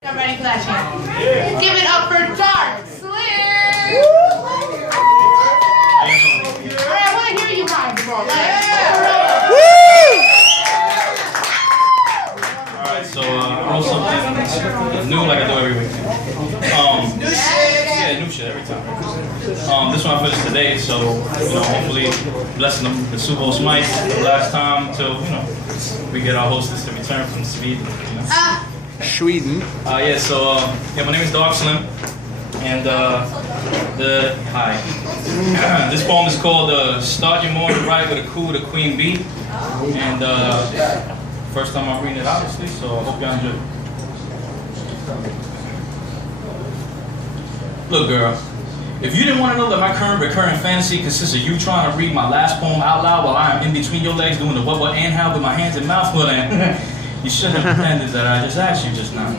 I'm ready for that chant. Yeah. Give it up for Darkslim! Alright, I want to hear you guys. Alright, so I wrote something new like I do every week. New shit! Yeah, new shit every time. This one I finished today, so, hopefully blessing the SUVOZ mic the last time till, we get our hostess to return from Sweden, Sweden. My name is Darkslim, and hi. This poem is called "Start Your Morning Right with a Coup, the Queen Bee," and first time I'm reading it, obviously, so I hope y'all enjoy it. Look, girl, if you didn't want to know that my current recurring fantasy consists of you trying to read my last poem out loud while I am in between your legs doing the what and how with my hands and mouth, well then. You should have pretended that I just asked you just now.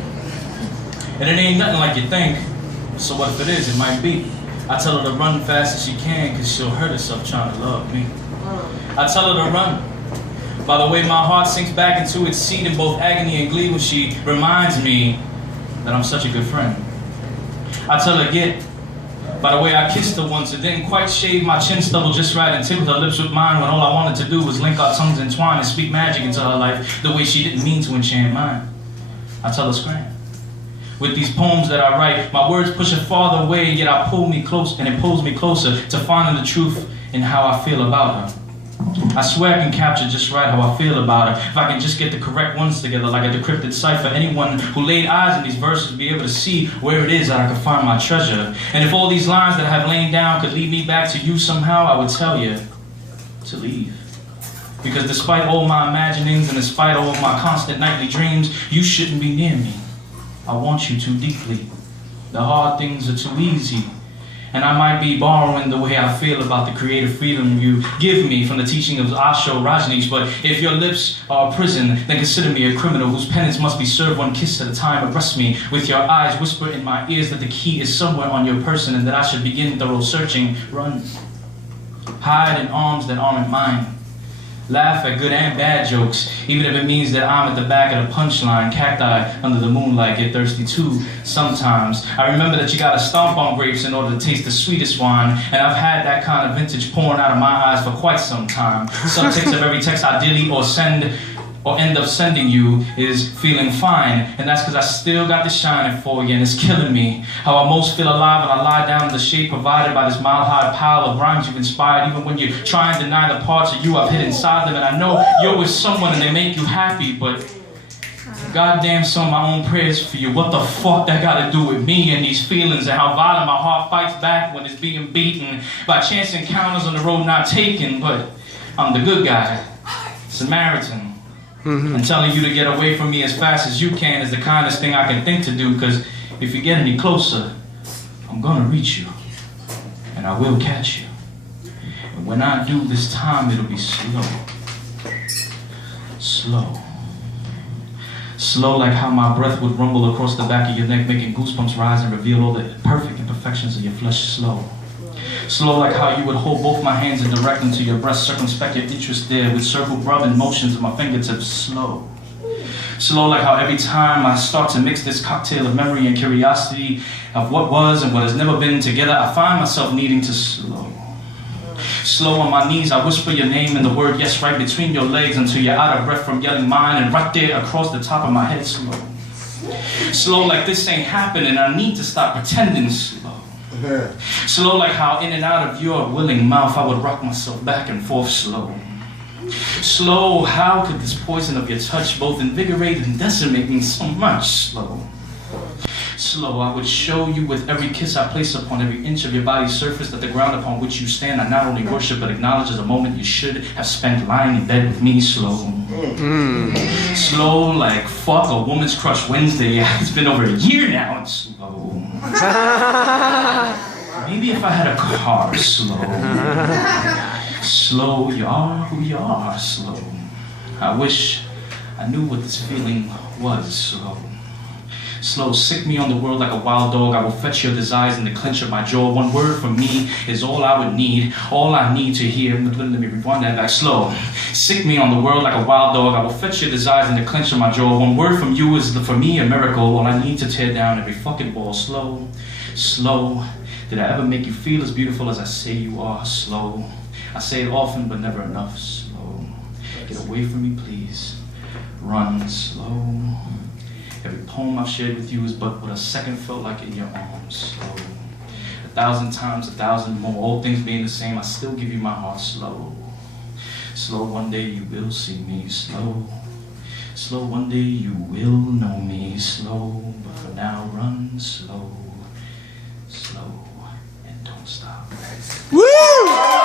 And it ain't nothing like you think, so what if it is? It might be. I tell her to run fast as she can, cause she'll hurt herself trying to love me. I tell her to run. By the way, my heart sinks back into its seat in both agony and glee when she reminds me that I'm such a good friend. I tell her get. By the way, I kissed her once and didn't quite shave my chin stubble just right and tickled her lips with mine when all I wanted to do was link our tongues entwined and speak magic into her life the way she didn't mean to enchant mine. I tell her scram. With these poems that I write, my words push her farther away, yet I pull me close and it pulls me closer to finding the truth in how I feel about her. I swear I can capture just right how I feel about her if I can just get the correct ones together like a decrypted cipher. Anyone who laid eyes on these verses would be able to see where it is that I can find my treasure. And if all these lines that I have laid down could lead me back to you somehow, I would tell you to leave. Because despite all my imaginings and despite all of my constant nightly dreams, you shouldn't be near me. I want you too deeply. The hard things are too easy. And I might be borrowing the way I feel about the creative freedom you give me from the teaching of Osho Rajneesh, but if your lips are a prison, then consider me a criminal whose penance must be served one kiss at a time. Arrest me with your eyes, whisper in my ears that the key is somewhere on your person and that I should begin thorough searching. Run. Hide in arms that aren't mine. Laugh at good and bad jokes, even if it means that I'm at the back of the punchline. Cacti under the moonlight get thirsty too sometimes. I remember that you gotta stomp on grapes in order to taste the sweetest wine, and I've had that kind of vintage pouring out of my eyes for quite some time. Subtext of every text I delete or end up sending you is feeling fine, and that's because I still got the shining for you, and it's killing me. How I most feel alive when I lie down in the shade provided by this mile-high pile of rhymes you've inspired, even when you try and deny the parts of you I've hid inside them, and I know you're with someone and they make you happy, but goddamn some of my own prayers for you. What the fuck that gotta do with me and these feelings and how violent my heart fights back when it's being beaten by chance encounters on the road not taken, but I'm the good guy, Samaritan. And telling you to get away from me as fast as you can is the kindest thing I can think to do, because if you get any closer, I'm gonna reach you, and I will catch you. And when I do this time, it'll be slow. Slow. Slow like how my breath would rumble across the back of your neck, making goosebumps rise and reveal all the perfect imperfections of your flesh. Slow. Slow like how you would hold both my hands and direct them to your breast, circumspect your interest there with circle rubbing motions of my fingertips. Slow. Slow like how every time I start to mix this cocktail of memory and curiosity of what was and what has never been together, I find myself needing to slow. Slow on my knees, I whisper your name and the word yes right between your legs until you're out of breath from yelling mine, and right there across the top of my head. Slow. Slow like this ain't happening, I need to stop pretending. Slow. Slow like how in and out of your willing mouth I would rock myself back and forth. Slow. Slow, how could this poison of your touch both invigorate and decimate me so much? Slow. Slow, I would show you with every kiss I place upon every inch of your body's surface that the ground upon which you stand I not only worship but acknowledge as a moment you should have spent lying in bed with me. Slow. Slow like fuck a woman's crush Wednesday. It's been over a year now. It's slow. Maybe if I had a car. Slow. Slow, you are who you are. Slow. I wish I knew what this feeling was. Slow. Slow, sick me on the world like a wild dog. I will fetch your desires in the clench of my jaw. One word from me is all I would need, all I need to hear. Let me rewind that back. Slow, sick me on the world like a wild dog. I will fetch your desires in the clench of my jaw. One word from you is for me a miracle. All I need to tear down every fucking wall. Slow, slow. Did I ever make you feel as beautiful as I say you are? Slow. I say it often, but never enough. Slow. Get away from me, please. Run slow. Every poem I've shared with you is but what a second felt like in your arms. Slow. 1,000 times, 1,000 more. All things being the same, I still give you my heart. Slow. Slow, one day you will see me. Slow. Slow, one day you will know me. Slow, but for now, run slow. Slow, and don't stop. Woo!